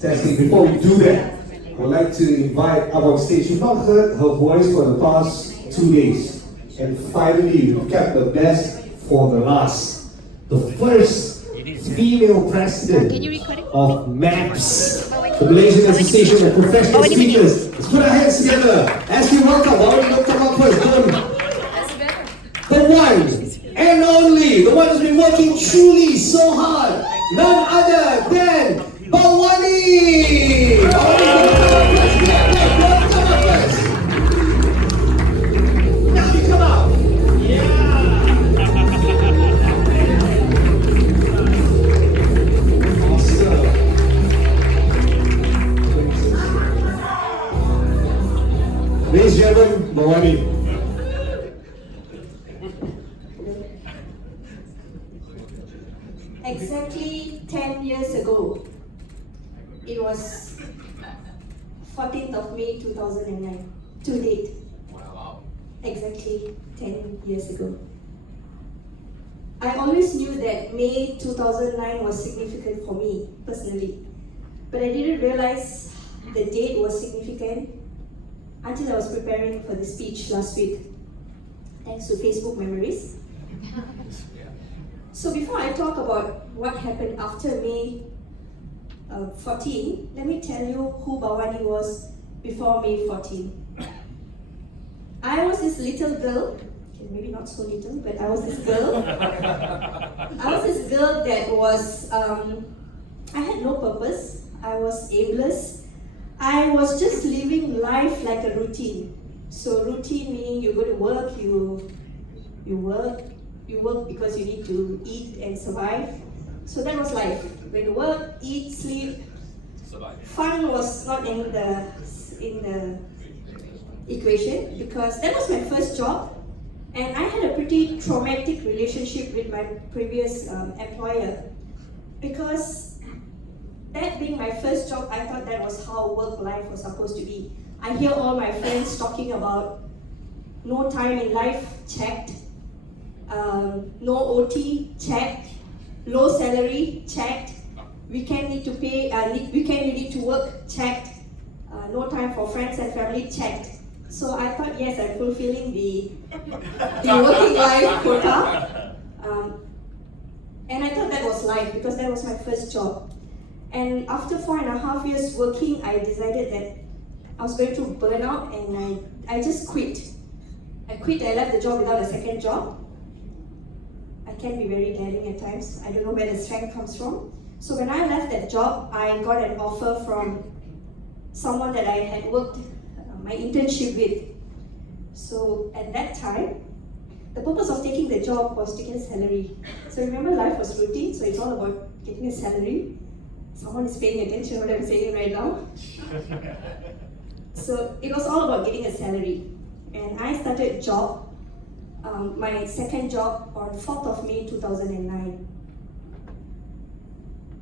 Testing. Before we do that, I would like to invite up on stage. You've not heard her voice for the past 2 days. And finally, we've kept the best for the last. The first female president of MAPS, the Malaysian Association of Professional Speakers. Let's put our hands together as we welcome. Bavani, don't come up first. The one and only, the one who's been working truly so hard, none other than Bavani! Now you come out! Awesome! Ladies and gentlemen, Bavani. Exactly 10 years ago, it was 14th of May 2009, to date. Wow. Exactly 10 years ago. I always knew that May 2009 was significant for me, personally. But I didn't realize the date was significant until I was preparing for the speech last week, thanks to Facebook memories. So before I talk about what happened after May 14, let me tell you who Bavani was before May 14. I was this little girl, okay, maybe not so little, but I was this girl. I was this girl that was, I had no purpose, I was aimless. I was just living life like a routine. So routine meaning you go to work, you work because you need to eat and survive. So that was life. When you work, eat, sleep. Survive. Fun was not in the equation because that was my first job, and I had a pretty traumatic relationship with my previous employer because that being my first job, I thought that was how work life was supposed to be. I hear all my friends talking about no time in life, checked. No OT, checked. Low salary, checked. Weekend need to pay, weekend you need to work, checked. No time for friends and family, checked. So I thought, yes, I'm fulfilling the working life quota. And I thought that was life because that was my first job. And after 4.5 years working, I decided that I was going to burn out and I just quit. I left the job without a second job. I can be very daring at times. I don't know where the strength comes from. So when I left that job, I got an offer from someone that I had worked my internship with. So at that time, the purpose of taking the job was to get a salary. So remember, life was routine, so it's all about getting a salary. Someone is paying attention to what I'm saying right now. So it was all about getting a salary. And I started a job. My second job on 4th of May 2009.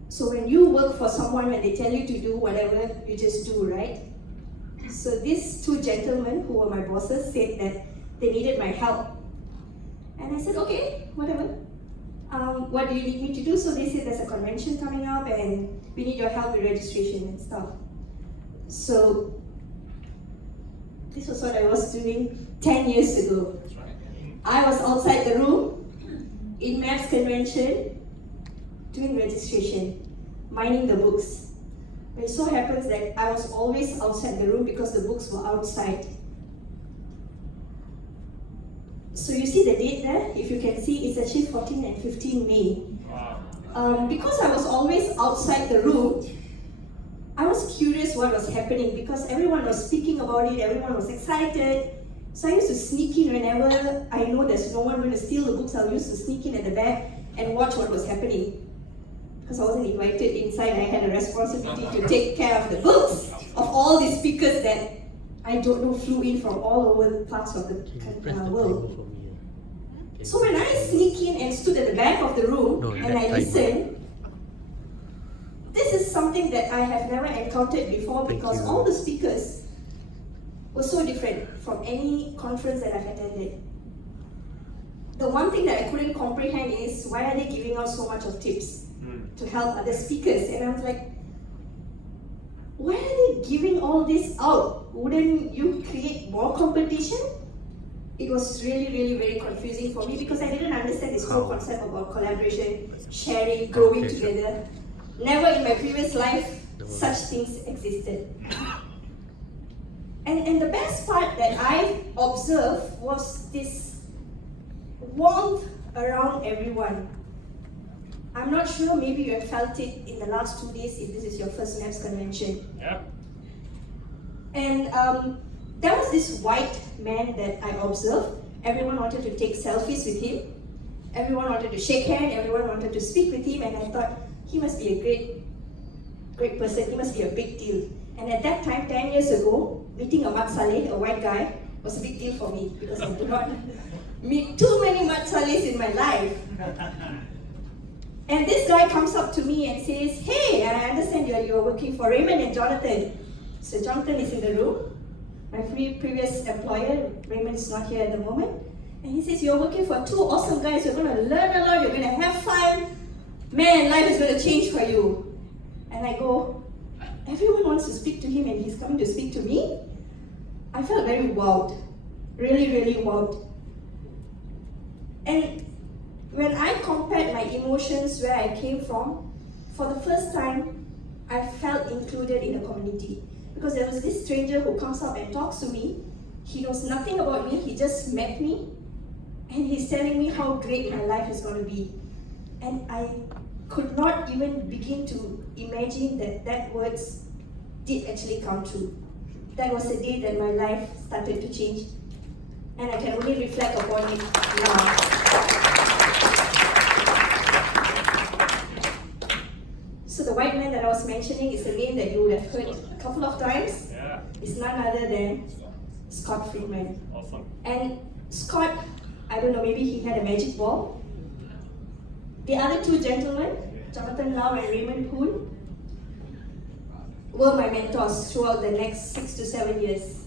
So when you work for someone, when they tell you to do whatever, you just do, right? So these two gentlemen who were my bosses said that they needed my help. And I said, okay, whatever. What do you need me to do? So they said there's a convention coming up and we need your help with registration and stuff. So this was what I was doing 10 years ago. I was outside the room in MAPS convention doing registration, minding the books. But it so happens that I was always outside the room because the books were outside. So you see the date there? If you can see, it's actually 14 and 15 May. Because I was always outside the room, I was curious what was happening because everyone was speaking about it, everyone was excited. So I used to sneak in whenever I know there's no one going to steal the books. I used to sneak in at the back and watch what was happening. Because I wasn't invited inside, I had a responsibility to take care of the books of all the speakers that I don't know flew in from all over parts of the world. So when I sneak in and stood at the back of the room and I listened, this is something that I have never encountered before because all the speakers were so different from any conference that I've attended. The one thing that I couldn't comprehend is why are they giving out so much of tips to help other speakers? And I was like, why are they giving all this out? Wouldn't you create more competition? It was really very confusing for me because I didn't understand this whole concept about collaboration, sharing, growing together. Never in my previous life such things existed. And the best part that I observed was this warmth around everyone. I'm not sure, maybe you have felt it in the last 2 days if this is your first NAPS convention. Yeah. And there was this white man that I observed. Everyone wanted to take selfies with him. Everyone wanted to shake hands. Everyone wanted to speak with him. And I thought, he must be a great person. He must be a big deal. And at that time, 10 years ago, meeting a Mat Saleh, a white guy, was a big deal for me because I do not meet too many Mat Salehs in my life. And this guy comes up to me and says, hey, I understand you're working for Raymond and Jonathan. So Jonathan is in the room. My previous employer, Raymond, is not here at the moment. And he says, you're working for two awesome guys. You're going to learn a lot. You're going to have fun. Man, life is going to change for you. And I go, everyone wants to speak to him and he's coming to speak to me? I felt very wowed. Really wowed. And when I compared my emotions where I came from, for the first time, I felt included in a community. Because there was this stranger who comes up and talks to me. He knows nothing about me, he just met me. And he's telling me how great my life is going to be. And I could not even begin to imagine that words did actually come true. That was the day that my life started to change. And I can only reflect upon it now. So the white man that I was mentioning is a name that you would have heard a couple of times. Yeah. It's none other than Scott Friedman. Awesome. And Scott, I don't know, maybe he had a magic ball. The other two gentlemen, Jonathan Lau and Raymond Poon, were my mentors throughout the next 6 to 7 years.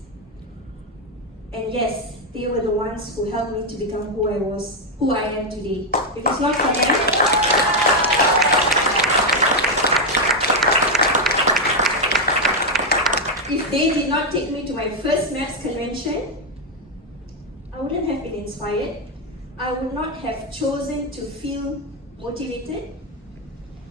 And yes, they were the ones who helped me to become who I am today. If it's not for them, if they did not take me to my first NAPS convention, I wouldn't have been inspired. I would not have chosen to feel motivated.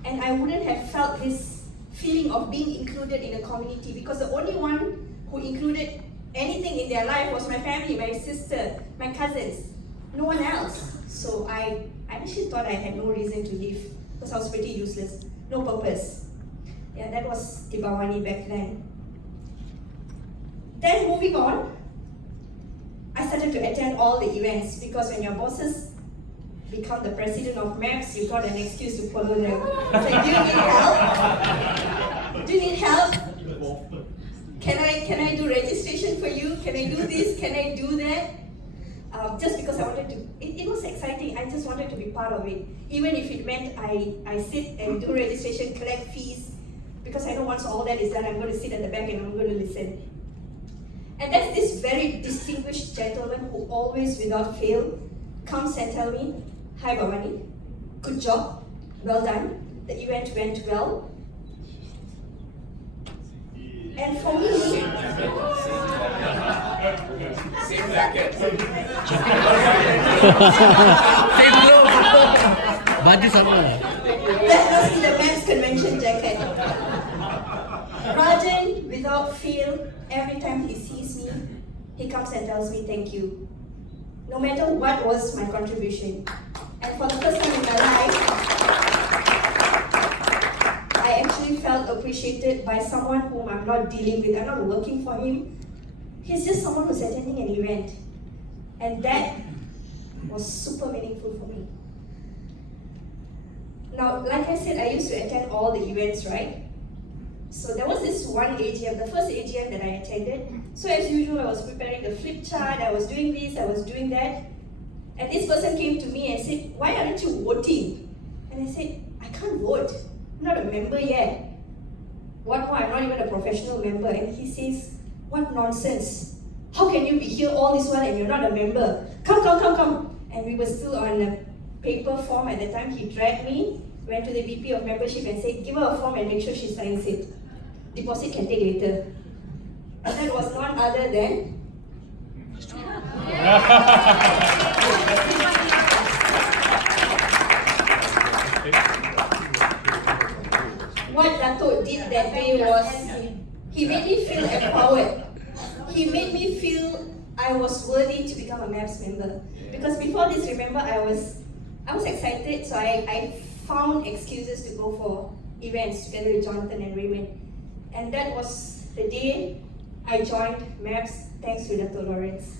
And I wouldn't have felt this feeling of being included in a community because the only one who included anything in their life was my family, my sister, my cousins, no one else. So I actually thought I had no reason to live because I was pretty useless, no purpose. Yeah, that was the Bavani back then. Then moving on, I started to attend all the events because when your bosses become the president of MAPS, you've got an excuse to follow them. It's like, do you need help? Do you need help? Can I do registration for you? Can I do this? Can I do that? Just because I wanted to, it was exciting. I just wanted to be part of it. Even if it meant I sit and do registration, collect fees, because I know once all that is done, I'm going to sit at the back and I'm going to listen. And that's this very distinguished gentleman who always, without fail, comes and tell me, hi Bavani, good job, well done, the event went well. And for me, Same jacket. Baju sama lah. that was in the men's convention jacket. Rajan, without fail, every time he sees me, he comes and tells me thank you. No matter what was my contribution. And for the first time in my life, I actually felt appreciated by someone whom I'm not dealing with. I'm not working for him. He's just someone who's attending an event. And that was super meaningful for me. Now, like I said, I used to attend all the events, right? So there was this one AGM, the first AGM that I attended. So as usual, I was preparing the flip chart, I was doing this, I was doing that. And this person came to me and said, why aren't you voting? And I said, I can't vote. I'm not a member yet. What more, I'm not even a professional member. And he says, what nonsense. How can you be here all this while and you're not a member? Come. And we were still on a paper form at the time. He dragged me, went to the VP of membership and said, give her a form and make sure she signs it. deposit can take later. And that was none other than what Dato did that day was he made me feel empowered. He made me feel I was worthy to become a MAPS member. Because before this, remember, I was excited, so I found excuses to go for events together with Jonathan and Raymond. And that was the day I joined MAPS, thanks to Dr. Lawrence.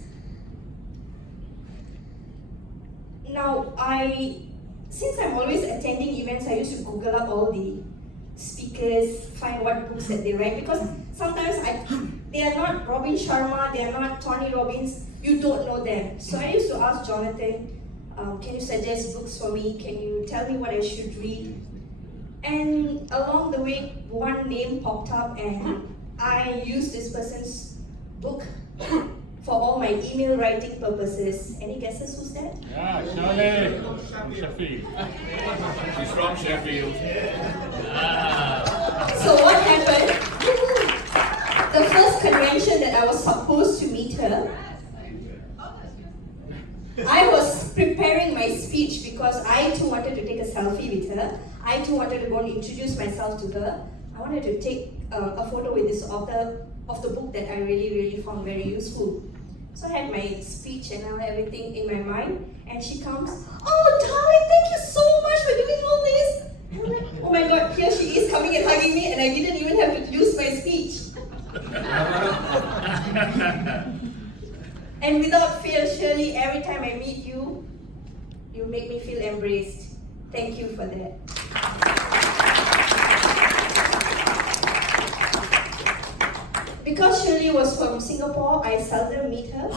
Now, since I'm always attending events, I used to Google up all the speakers, find what books that they write, because sometimes they are not Robin Sharma, they are not Tony Robbins, you don't know them. So I used to ask Jonathan, can you suggest books for me? Can you tell me what I should read? And along the way, one name popped up and I used this person's book for all my email writing purposes. Any guesses who's that? Yeah, Shirley from Sheffield. She's from Sheffield. So what happened? The first convention that I was supposed to meet her, I was preparing my speech because I too wanted to take a selfie with her. I too wanted to go and introduce myself to her. I wanted to take a photo with this author of the book that I really found very useful. So I had my speech and everything in my mind, and she comes, "Oh darling, thank you so much for doing all this." And I'm like, oh my god, here she is coming and hugging me, and I didn't even have to use my speech. And without fail, Shirley, every time I meet you, you make me feel embraced. Thank you for that. Because Shirley was from Singapore, I seldom meet her.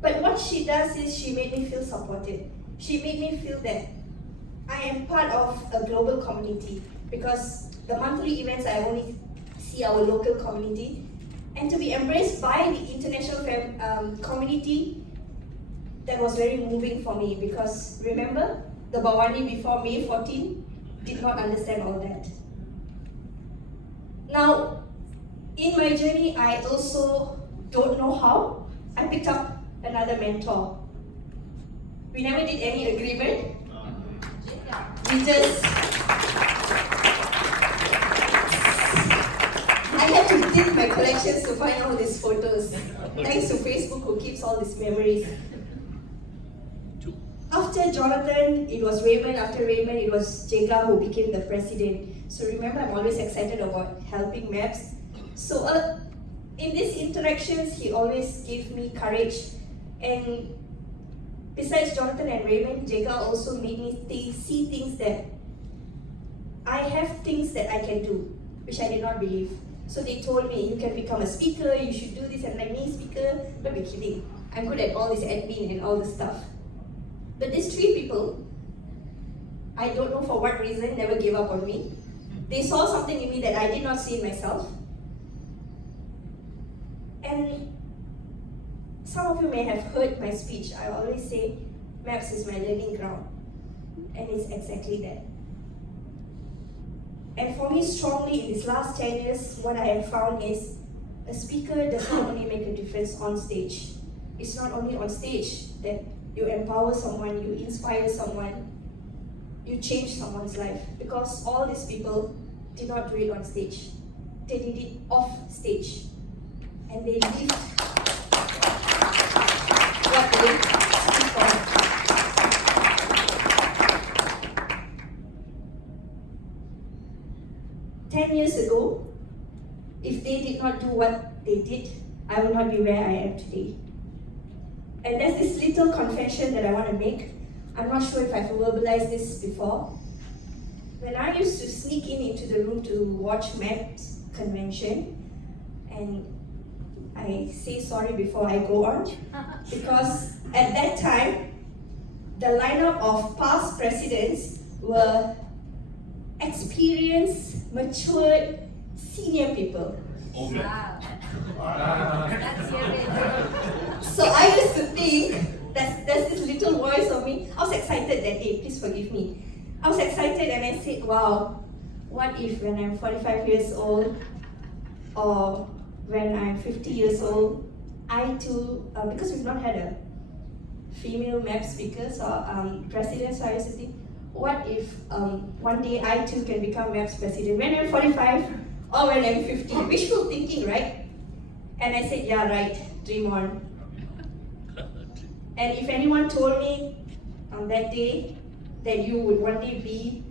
But what she does is she made me feel supported. She made me feel that I am part of a global community, because the monthly events I only see our local community, and to be embraced by the international community, that was very moving for me, because remember, the Bavani before May 14 did not understand all that. Now, in my journey, I also don't know how, I picked up another mentor. We never did any agreement. We just, I had to dig my collections to find all these photos. Thanks to Facebook who keeps all these memories. After Jonathan, it was Raymond. After Raymond, it was Jega who became the president. So remember, I'm always excited about helping MAPS. So in these interactions, he always gave me courage. And besides Jonathan and Raymond, Jega also made me see things that I have things that I can do, which I did not believe. So they told me, you can become a speaker, you should do this, and like me, speaker, don't be kidding. I'm good at all this admin and all this stuff. But these three people, I don't know for what reason, never gave up on me. They saw something in me that I did not see in myself. And some of you may have heard my speech. I always say, MAPS is my learning ground. And it's exactly that. And for me, strongly, in these last 10 years, what I have found is a speaker does not only make a difference on stage. It's not only on stage that you empower someone, you inspire someone, you change someone's life. Because all these people did not do it on stage. They did it off stage. And they lived what they stood for. 10 years ago, if they did not do what they did, I would not be where I am today. And there's this little confession that I want to make. I'm not sure if I've verbalized this before. When I used to sneak into the room to watch MAPS convention, and I say sorry before I go on, because at that time, the lineup of past presidents were experienced, matured, senior people. Wow. So I used to think that there's this little voice of me. I was excited that day, please forgive me. I was excited and I said, wow, what if when I'm 45 years old, or when I'm 50 years old, I too, because we've not had a female MAP speakers or president, so I used to think, what if one day I too can become MAP's president when I'm 45 or when I'm 50? Wishful thinking, right? And I said, yeah, right, dream on. And if anyone told me on that day that you would one day be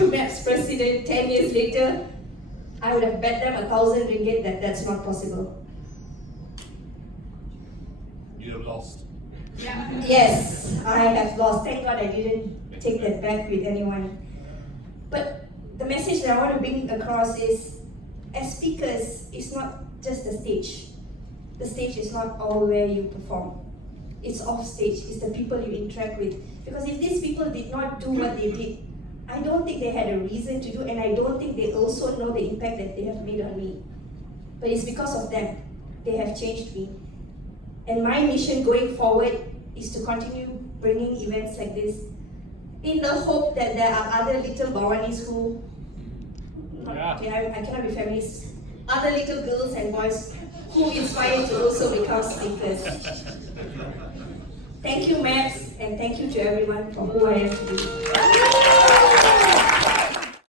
MAP's president 10 years later, I would have bet them 1,000 ringgit that that's not possible. You have lost. Yes, I have lost. Thank God I didn't take that back with anyone. But the message that I want to bring across is, as speakers, it's not just the stage. The stage is not all where you perform. It's off stage, it's the people you interact with. Because if these people did not do what they did, I don't think they had a reason to do, and I don't think they also know the impact that they have made on me. But it's because of them. They have changed me. And my mission going forward is to continue bringing events like this in the hope that there are other little Bavanis who, I cannot be feminist, other little girls and boys who inspire to also become speakers. Thank you, Maps, and thank you to everyone for who I am today.